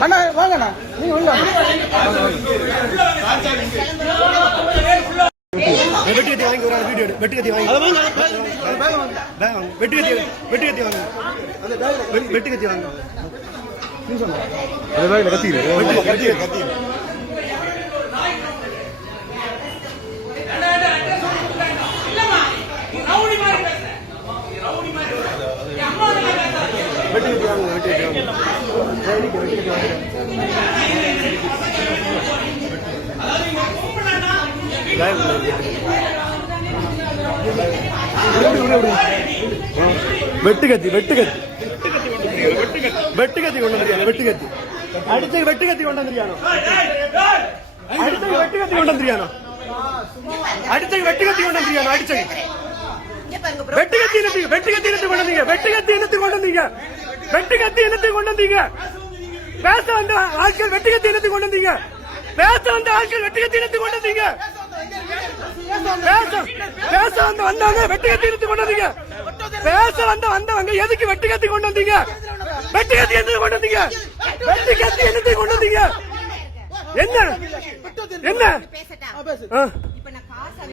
அண்ணா வாங்கண்ணா நீங்க உள்ள வெட்டி கத்தி வாங்கி ஒரு வீடியோ வெட்டி கத்தி வாங்கி வெட்டி கத்தி வாங்க வெட்டி கத்தி வாங்க அது பேக்ல கத்தி வெட்டுக்கத்தி கொண்டு வந்திருக்கானோ வெட்டுக்கத்தி அடுத்த வெட்டுக்கத்தி கொண்டு வந்திருக்கானோ பேச வந்த ஆட்கள் வெட்டுக்கத்தி என்னத்தை கொண்டு வந்தீங்க பேச வந்த ஆட்கள் வெட்டுக்கத்தி என்னத்தை கொண்டு வந்தீங்க பேச வந்தவங்க வெட்டுக்கத்தி எடுத்து கொண்டு வந்தீங்க பேச வந்தவங்க எதுக்கு வெட்டுக்கத்தி கொண்டு வந்தீங்க வெட்டுக்கத்தி எதுக்கு கொண்டு வந்தீங்க வெட்டுக்கத்தி என்னத்தை கொண்டு வந்தீங்க என்ன